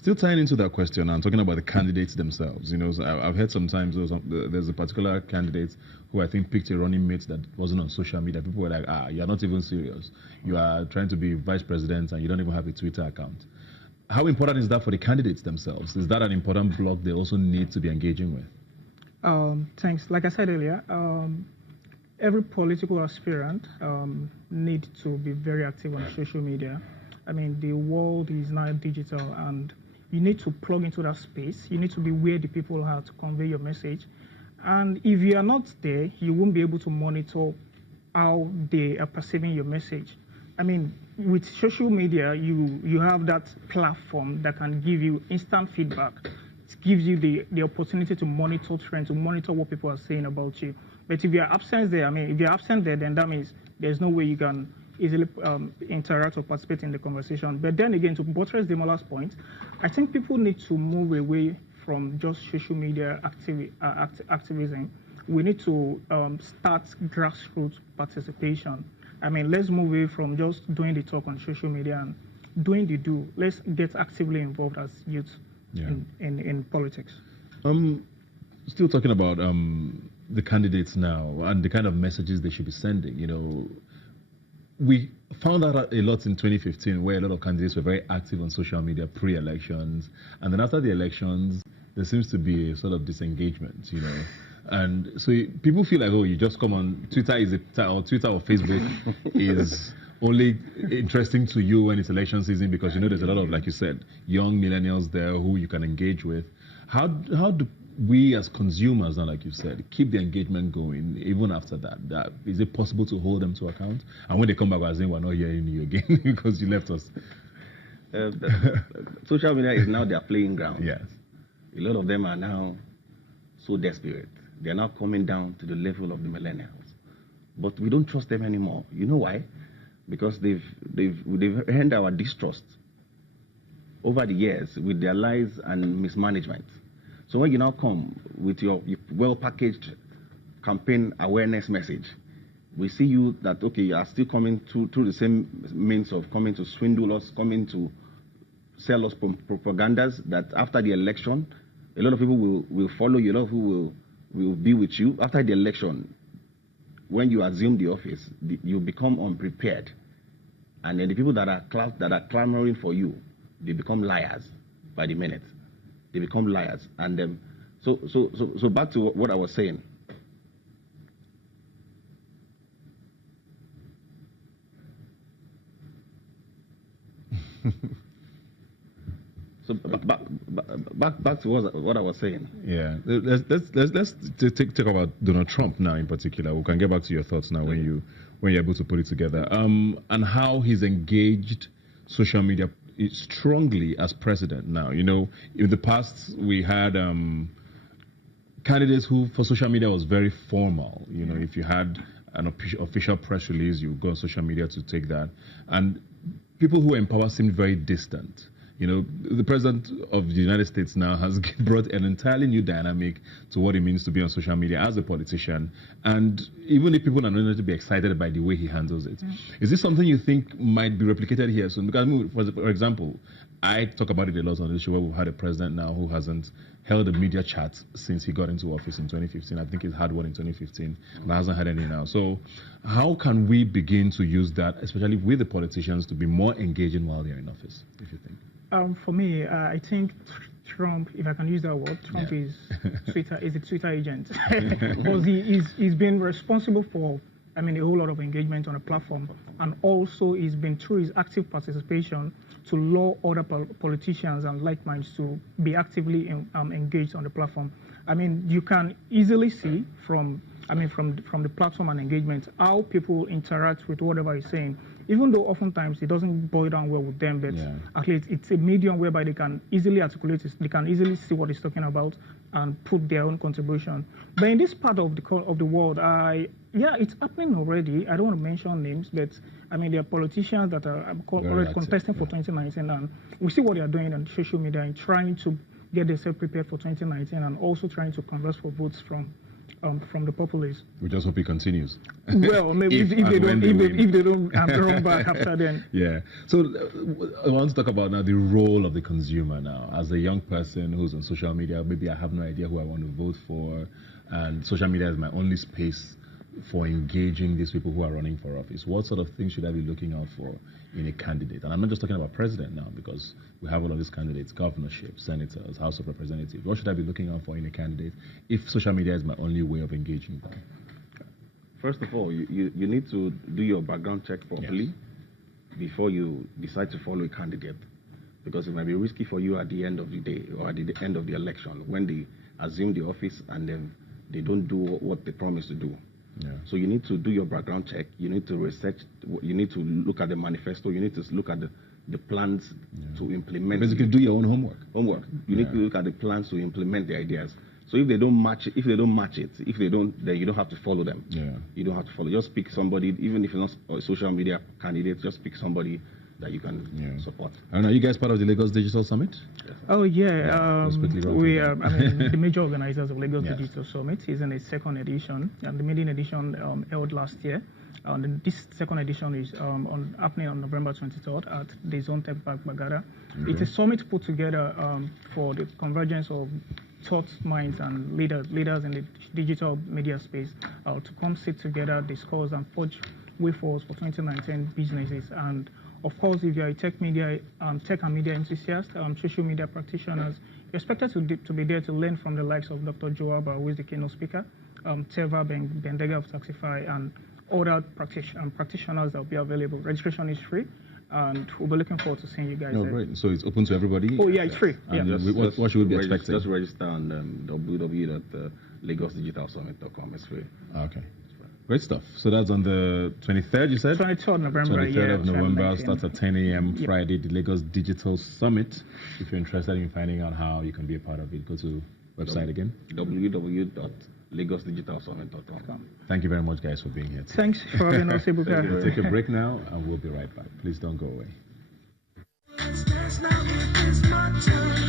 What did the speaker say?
Still tying into that question, I'm talking about the candidates themselves. You know, so I've heard sometimes there's a particular candidate who I think picked a running mate that wasn't on social media. People were like, you're not even serious. You are trying to be vice president and you don't even have a Twitter account. How important is that for the candidates themselves? Is that an important block they also need to be engaging with? Thanks. Like I said earlier, every political aspirant needs to be very active on social media. I mean, the world is now digital, and you need to plug into that space. You need to be where the people are to convey your message. And if you are not there, you won't be able to monitor how they are perceiving your message. I mean, with social media, you have that platform that can give you instant feedback. It gives you the opportunity to monitor trends, to monitor what people are saying about you. But if you're absent there, I mean, if you're absent there, then that means there's no way you can easily interact or participate in the conversation. But then again, to buttress Demola's point, I think people need to move away from just social media activism. We need to start grassroots participation. I mean, let's move away from just doing the talk on social media and doing the do. Let's get actively involved as youth in politics. Still talking about the candidates now and the kind of messages they should be sending, you know, we found out a lot in 2015 where a lot of candidates were very active on social media pre-elections, and then after the elections there seems to be a sort of disengagement, you know, and so people feel like, oh, you just come on Twitter or Facebook is only interesting to you when it's election season because you know there's a lot of, like you said, young millennials there who you can engage with. How do we as consumers, now, like you said, keep the engagement going even after that? Is it possible to hold them to account? And when they come back, I say, we're not hearing you again because you left us. Social media is now their playing ground. Yes. A lot of them are now so desperate. They're now coming down to the level of the millennials. But we don't trust them anymore. You know why? Because they've earned our distrust over the years with their lies and mismanagement. So when you now come with your well-packaged campaign awareness message, we see you that, okay, you are still coming through the same means of coming to swindle us, coming to sell us propagandas that after the election, a lot of people will follow you, a lot of people will be with you. After the election, when you assume the office, you become unprepared. And then the people that are clamoring for you, they become liars by the minute. They become liars. And so back to what I was saying. So back to what I was saying. Yeah, let's take about Donald Trump now in particular. We can get back to your thoughts now when you're able to put it together. And how he's engaged social media strongly as president now. You know, in the past we had candidates who for social media was very formal. You know, if you had an official press release, you go on social media to take that. And people who were in power seemed very distant. You know, the president of the United States now has brought an entirely new dynamic to what it means to be on social media as a politician. And even if people are not going to be excited by the way he handles it, is this something you think might be replicated here soon? Because, for example, I talk about it a lot on this show where we've had a president now who hasn't held a media chat since he got into office in 2015. I think he's had one in 2015 and hasn't had any now. So how can we begin to use that, especially with the politicians, to be more engaging while they're in office, if you think? For me, I think Trump, if I can use that word, Trump is a Twitter agent. Because he's been responsible for, I mean, a whole lot of engagement on a platform. And also he's been, through his active participation, to lure other politicians and like minds to be actively engaged on the platform. I mean, you can easily see from the platform and engagement how people interact with whatever he's saying. Even though oftentimes it doesn't boil down well with them, but at least it's a medium whereby they can easily articulate it, they can easily see what he's talking about and put their own contribution. But in this part of the world, it's happening already. I don't want to mention names, but I mean, there are politicians that are already contesting for 2019, and we see what they are doing on social media and trying to get themselves prepared for 2019 and also trying to converse for votes from from the populace. We just hope it continues. Well, maybe if they don't run back after then. Yeah. So I want to talk about now the role of the consumer now. As a young person who's on social media, maybe I have no idea who I want to vote for, and social media is my only space for engaging these people who are running for office. What sort of things should I be looking out for in a candidate? And I'm not just talking about president now, because we have all of these candidates, governorship, senators, House of Representatives. What should I be looking out for in a candidate if social media is my only way of engaging them? First of all, you need to do your background check properly before you decide to follow a candidate, because it might be risky for you at the end of the day or at the end of the election when they assume the office and then they don't do what they promised to do. Yeah. So you need to do your background check. You need to research. You need to look at the manifesto. You need to look at the plans to implement. Basically, do your own homework. You need to look at the plans to implement the ideas. So if they don't match it, then you don't have to follow them. Yeah. You don't have to follow. Just pick somebody, even if you're not a social media candidate. Just pick somebody that you can support. And are you guys part of the Lagos Digital Summit? Oh yeah, we are. I mean, the major organizers of Lagos Yes. Digital Summit is in its second edition, and the maiden edition held last year. And this second edition is happening on November 23rd at the Zone Tech Park, Bagada. Okay. It's a summit put together for the convergence of thought minds and leaders in the digital media space to come sit together, discuss, and forge way forwards for 2019 businesses. And of course, if you're a tech and media enthusiast, social media practitioners, you're expected to be there to learn from the likes of Dr. Joaba, who is the keynote speaker, Teva Bendega of Taxify, and other practitioners that will be available. Registration is free, and we'll be looking forward to seeing you guys there. Great. So it's open to everybody? Oh, yeah, it's free. And Yeah. what should we be expecting? Just register on www.lagosdigitalsummit.com. It's free. Okay. Great stuff. So that's on the 23rd, you said? 23rd November, 23rd of November, 2019. starts at 10 a.m. Friday, the Lagos Digital Summit. If you're interested in finding out how you can be a part of it, go to website again. www.lagosdigitalsummit.com. Thank you very much, guys, for being here today. Thanks for having us, Ebuka. We'll take a break now, and we'll be right back. Please don't go away. Let's dance now, it's my turn.